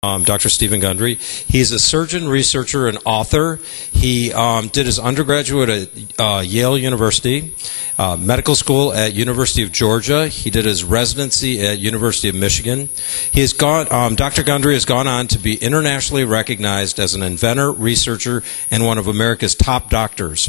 Dr. Stephen Gundry. He's a surgeon, researcher, and author. He did his undergraduate at Yale University, medical school at University of Georgia. He did his residency at University of Michigan. Dr. Gundry has gone on to be internationally recognized as an inventor, researcher, and one of America's top doctors.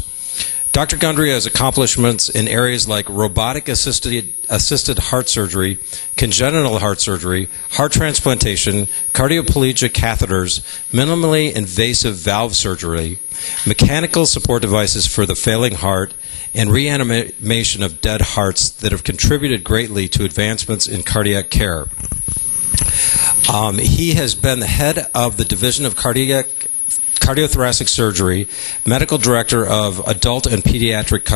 Dr. Gundry has accomplishments in areas like robotic-assisted heart surgery, congenital heart surgery, heart transplantation, cardioplegic catheters, minimally invasive valve surgery, mechanical support devices for the failing heart, and reanimation of dead hearts that have contributed greatly to advancements in cardiac care. He has been the head of the Division of Cardiothoracic Surgery, medical director of adult and pediatric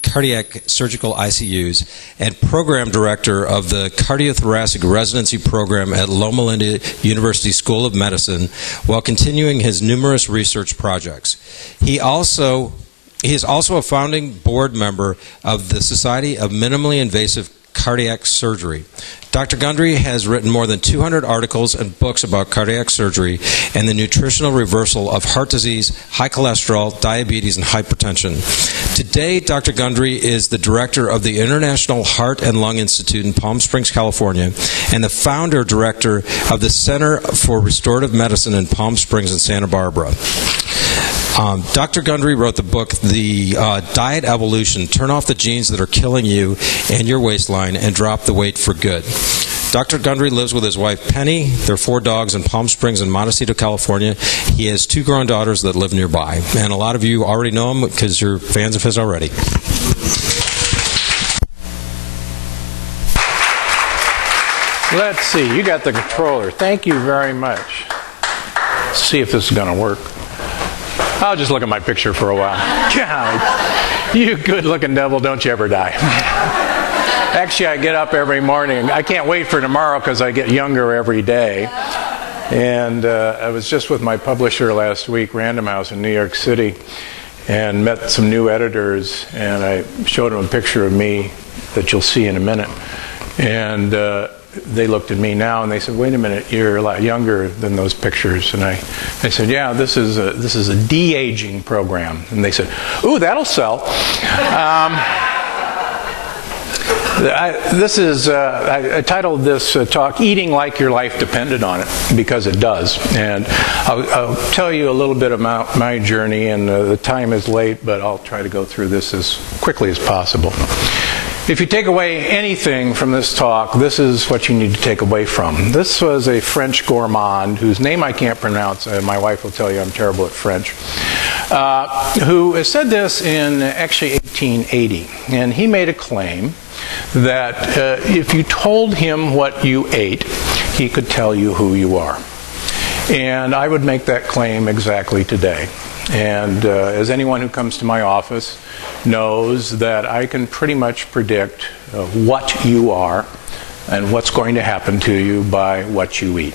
cardiac surgical ICUs, and program director of the cardiothoracic residency program at Loma Linda University School of Medicine, while continuing his numerous research projects. He is also a founding board member of the Society of Minimally Invasive Cardiac Surgery. Dr. Gundry has written more than 200 articles and books about cardiac surgery and the nutritional reversal of heart disease, high cholesterol, diabetes, and hypertension. Today, Dr. Gundry is the director of the International Heart and Lung Institute in Palm Springs, California, and the founder-director of the Center for Restorative Medicine in Palm Springs and Santa Barbara. Dr. Gundry wrote the book, The Diet Evolution, Turn Off the Genes That Are Killing You and Your Waistline and Drop the Weight for Good. Dr. Gundry lives with his wife, Penny, their 4 dogs in Palm Springs and Montecito, California. He has 2 grown daughters that live nearby. And a lot of you already know him because you're fans of his already. Let's see, you got the controller. Thank you very much. Let's see if this is going to work. I'll just look at my picture for a while. God, you good-looking devil, don't you ever die. Actually, I get up every morning. I can't wait for tomorrow because I get younger every day. And I was just with my publisher last week, Random House in New York City, and met some new editors, and I showed them a picture of me that you'll see in a minute. And they looked at me now and they said, "Wait a minute, you're a lot younger than those pictures." And I said, "Yeah, this is a de-aging program." And they said, "Ooh, that'll sell." I titled this talk, "Eating Like Your Life Depended on It," because it does. And I'll tell you a little bit about my journey, and the time is late, but I'll try to go through this as quickly as possible. If you take away anything from this talk, this is what you need to take away from. This was a French gourmand whose name I can't pronounce, and my wife will tell you I'm terrible at French, who said this in actually 1880. And he made a claim that if you told him what you ate, he could tell you who you are. And I would make that claim exactly today. And as anyone who comes to my office knows, that I can pretty much predict what you are and what's going to happen to you by what you eat.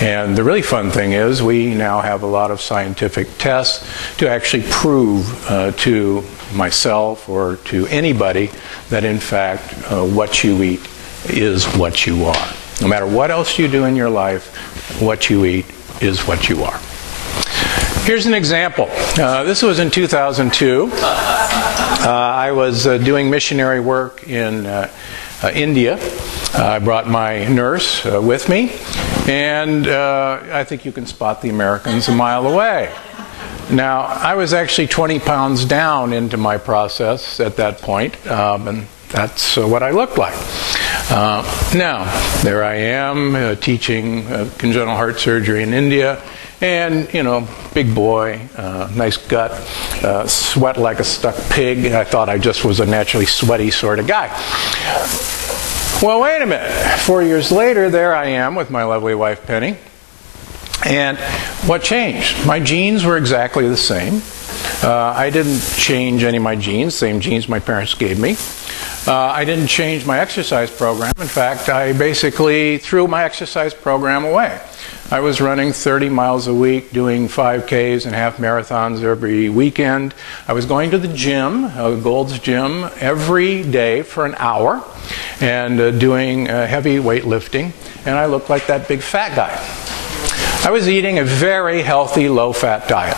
And the really fun thing is we now have a lot of scientific tests to actually prove to myself or to anybody that in fact what you eat is what you are. No matter what else you do in your life, what you eat is what you are. Here's an example. This was in 2002. I was doing missionary work in India. I brought my nurse with me, and I think you can spot the Americans a mile away. Now, I was actually 20 pounds down into my process at that point, and that's what I looked like. Now, there I am teaching congenital heart surgery in India. And, you know, big boy, nice gut, sweat like a stuck pig. I thought I just was a naturally sweaty sort of guy. Well, wait a minute. 4 years later, there I am with my lovely wife, Penny. And what changed? My genes were exactly the same. I didn't change any of my genes, same genes my parents gave me. I didn't change my exercise program. In fact, I basically threw my exercise program away. I was running 30 miles a week, doing 5Ks and half marathons every weekend. I was going to the gym, Gold's Gym, every day for an hour and doing heavy weightlifting. And I looked like that big fat guy. I was eating a very healthy, low-fat diet.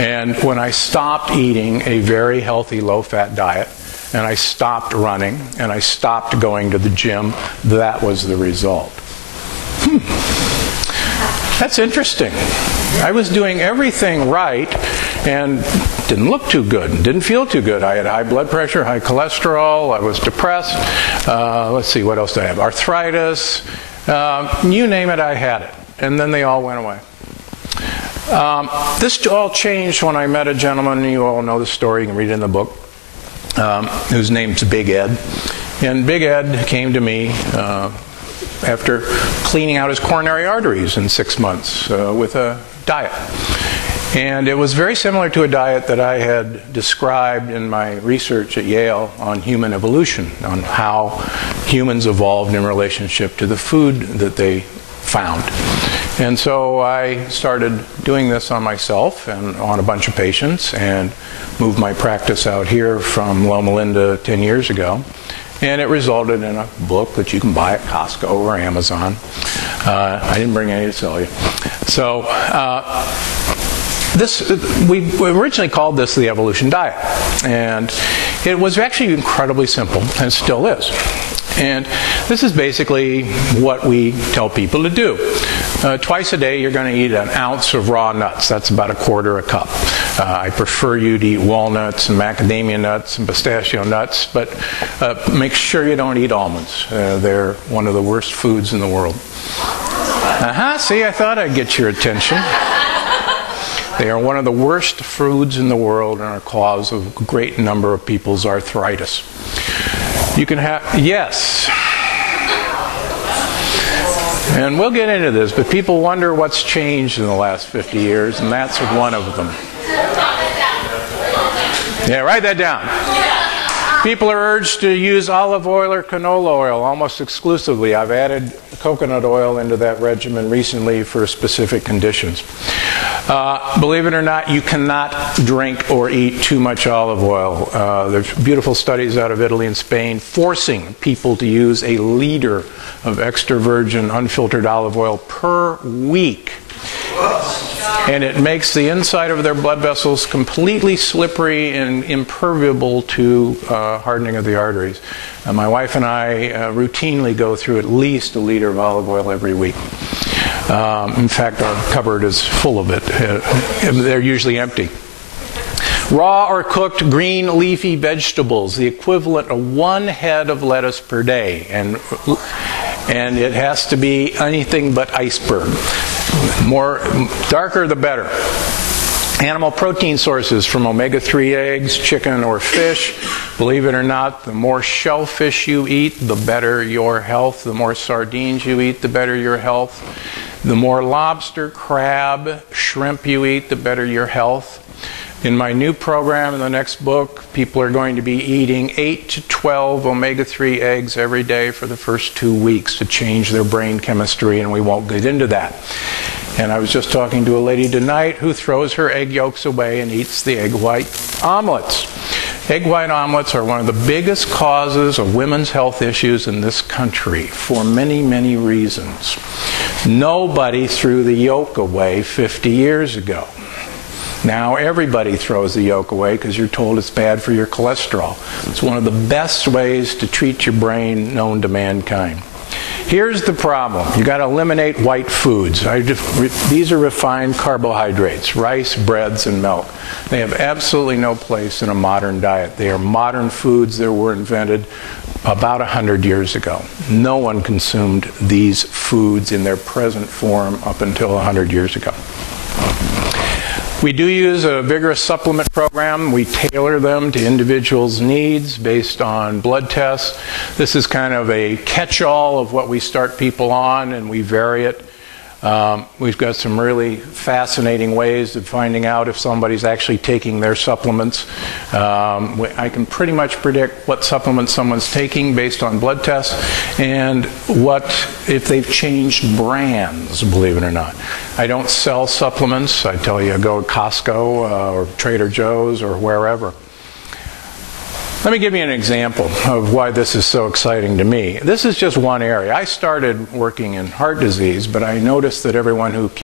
And when I stopped eating a very healthy, low-fat diet, and I stopped running, and I stopped going to the gym, that was the result. That's interesting. I was doing everything right and didn't look too good, didn't feel too good. I had high blood pressure, high cholesterol, I was depressed. Let's see, what else did I have? Arthritis. You name it, I had it. And then they all went away. This all changed when I met a gentleman, you all know the story, you can read it in the book, whose name's Big Ed. And Big Ed came to me after cleaning out his coronary arteries in 6 months with a diet. And it was very similar to a diet that I had described in my research at Yale on human evolution, on how humans evolved in relationship to the food that they found. And so I started doing this on myself and on a bunch of patients and moved my practice out here from Loma Linda 10 years ago. And it resulted in a book that you can buy at Costco or Amazon. I didn't bring any to sell you. So we originally called this the Evolution Diet. And it was actually incredibly simple, and still is. And this is basically what we tell people to do. Twice a day you're going to eat an ounce of raw nuts. That's about 1/4 cup. I prefer you to eat walnuts and macadamia nuts and pistachio nuts, but make sure you don't eat almonds. They're one of the worst foods in the world. See, I thought I'd get your attention. They are one of the worst foods in the world and are a cause of a great number of people's arthritis. You can have, yes. And we'll get into this, but people wonder what's changed in the last 50 years, and that's one of them. Yeah, write that down. People are urged to use olive oil or canola oil almost exclusively. I've added coconut oil into that regimen recently for specific conditions. Believe it or not, you cannot drink or eat too much olive oil. There's beautiful studies out of Italy and Spain forcing people to use 1 liter of extra virgin unfiltered olive oil per week. And it makes the inside of their blood vessels completely slippery and impermeable to hardening of the arteries. My wife and I routinely go through at least 1 liter of olive oil every week. In fact, our cupboard is full of it. They're usually empty. Raw or cooked green leafy vegetables, the equivalent of 1 head of lettuce per day. And it has to be anything but iceberg. Darker the better. Animal protein sources from omega-3 eggs, chicken, or fish. Believe it or not, the more shellfish you eat, the better your health. The more sardines you eat, the better your health. The more lobster, crab, shrimp you eat, the better your health. In my new program, in the next book, people are going to be eating 8 to 12 omega-3 eggs every day for the first 2 weeks to change their brain chemistry, and we won't get into that. And I was just talking to a lady tonight who throws her egg yolks away and eats the egg white omelets. Egg white omelets are one of the biggest causes of women's health issues in this country for many, many reasons. Nobody threw the yolk away 50 years ago. Now everybody throws the yolk away because you're told it's bad for your cholesterol. It's one of the best ways to treat your brain known to mankind. Here's the problem. You've got to eliminate white foods. These are refined carbohydrates, rice, breads, and milk. They have absolutely no place in a modern diet. They are modern foods that were invented about 100 years ago. No one consumed these foods in their present form up until 100 years ago. We do use a vigorous supplement program. We tailor them to individuals' needs based on blood tests. This is kind of a catch-all of what we start people on, and we vary it. We've got some really fascinating ways of finding out if somebody's actually taking their supplements. I can pretty much predict what supplements someone's taking based on blood tests and if they've changed brands, believe it or not. I don't sell supplements. I tell you, go to Costco or Trader Joe's or wherever. Let me give you an example of why this is so exciting to me. This is just one area. I started working in heart disease, but I noticed that everyone who